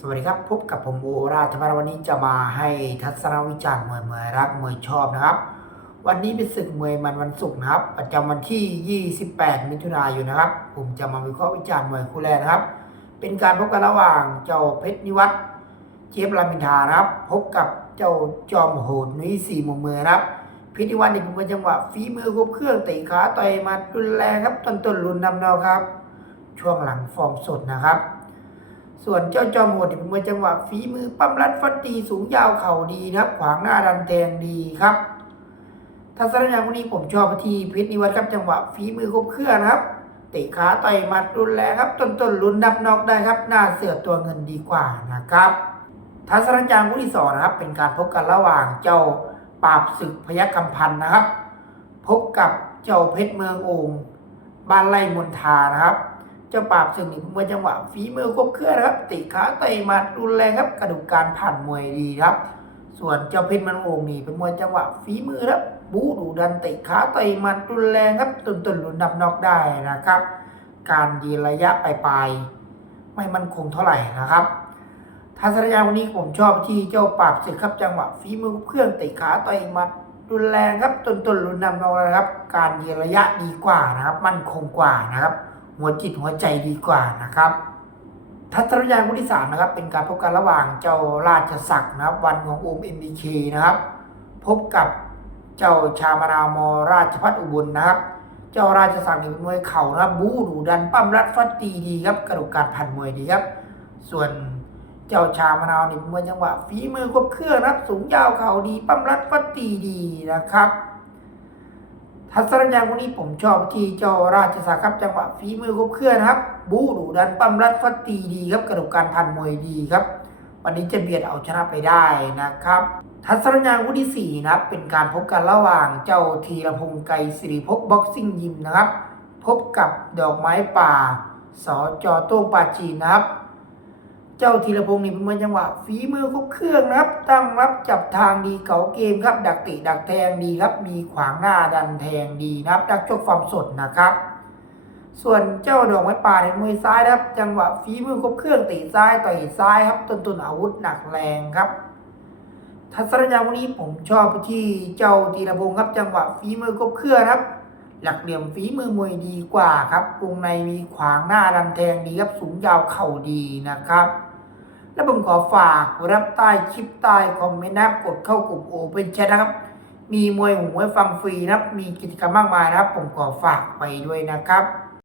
สวัสดีครับ พบกับผมโอราธรรมรวันนี้จะมาให้ทัศนวิจารณ์มวยมวยรักมวยชอบนะครับ วันนี้เป็นศึกมวยมันวันศุกร์นะครับ ประจำวันที่ 28 มิถุนายนนะครับ ผมจะมาวิเคราะห์วิจารณ์มวยคู่แรกนะครับ เป็นการพบกันระหว่างเจ้าเพชรนิวัฒน์เจี๊ยบรามินทานะครับ พบกับเจ้าจอมโหดนุ้ยสี่มุมมือนะครับเพชรนิวัฒน์นี่เป็นจังหวะฝีมือครบเครื่องเตะขาต่อยมัดรุนแรงครับต้นต้นรุนนำแนวครับ ช่วงหลังฟอร์มสดนะครับ ส่วนเจ้าจอมโหดเป็นมวยจังหวะฝีมือปั้มรัดฟัดตีสูงยาวเข่าดีนะครับ ขวางหน้าดันแทงดีครับทัศนคติวันนี้ผมชอบที่เพชรนิวัฒน์ครับจังหวะฝีมือครบเครื่องนะครับเตะขาต่อยหมัดรุนแรงครับต้นต้นลุ้นดับนอกได้ครับ หน้าเสือตัวเงินดีกว่านะครับทัศนคติคู่ที่สองนะครับ เป็นการพบกันระหว่างเจ้าปราบศึกพยัคฆ์คำพันธ์นะครับ พบกับเจ้าเพชรเมืองโองค์บ้านไร่มนทานะครับ จ้าปราบศึกนี่เป็นมวยจังหวะฝีมือครบเครื่องนะครับติขาเตะหมัดรุนแรงครับ กระดูกการผ่านมวยดีครับ ส่วนเจ้าเพชรมืองโองนี่เป็นมวยจังหวะฝีมือครับ บูดูดันตะขาเตะหมัดรุนแรงครับตุนตุนหลุนดับนอกได้นะครับ การยืนระยะปลายๆไม่มั่นคงเท่าไหร่นะครับทัศนคติวันนี้ผมชอบที่เจ้าปราบศึกครับจังหวะฝีมือเครื่องตะขาต่อยหมัดรุนแรงครับต้นต้นรุนนำนองนะครับ การยืนระยะดีกว่านะครับ มั่นคงกว่านะครับ หัวจิตหัวใจดีกว่านะครับ ทัศนคติวันที่สามนะครับ เป็นการพบกันระหว่างเจ้าราชศักดิ์นะครับ วันของโอมเอ็มบีเคนะครับ พบกับเจ้าชามานามอราชพัฒอุบลนะครับ เจ้าราชศักดิ์นี่เป็นมวยเข่านะครับ บูดูดันปั้มรัดฟัดตีดีครับกระดูกการผ่านมวยดีครับ ส่วนเจ้าชามะนาวนี่เป็นมวยจังหวะฝีมือครบเครื่องนะครับสูงยาวเข่าดีปั้มรัดฟัดตีดีนะครับ ทัศนคติวันนี้ผมชอบที่เจ้าราชสักครับจังหวะฝีมือครบเครื่องนะครับ บูดูดันปั้มรัดฟัดตีดีครับกระดูกการผ่านมวยดีครับ วันนี้จะเบียดเอาชนะไปได้นะครับทัศนคติวันที่สี่นะครับ เป็นการพบกันระหว่างเจ้าธีรพงศ์ไกรสิริพบ็อกซิ่งยิมนะครับ พบกับดอกไม้ป่าสอจอโต้งปาจีนนะครับ เจ้าธีรพงศ์นี่เป็นมวยจังหวะฝีมือครบเครื่องนะครับ ตั้งรับจับทางดีเก๋าเกมครับ ดักติดักแทงดีครับ มีขวางหน้าดันแทงดีนะครับ ดักชกความสดนะครับ ส่วนเจ้าดอกไม้ป่าในมวยซ้ายนะครับ จังหวะฝีมือครบเครื่องตีซ้ายต่อยซ้ายครับต้นต้นอาวุธหนักแรงครับทัศนคติวันนี้ผมชอบที่เจ้าธีรพงศ์ครับ จังหวะฝีมือครบเครื่องครับ หลักเหลี่ยมฝีมือมวยดีกว่าครับวงในมีขวางหน้าดันแทงดีครับสูงยาวเข่าดีนะครับ และผมขอฝากรับใต้คลิปใต้คอมเมนต์นะครับกดเข้ากลุ่มโอเป็นแชทนะครับ มีมวยหูไว้ฟังฟรีนะครับ มีกิจกรรมมากมายนะครับ ผมขอฝากไปด้วยนะครับ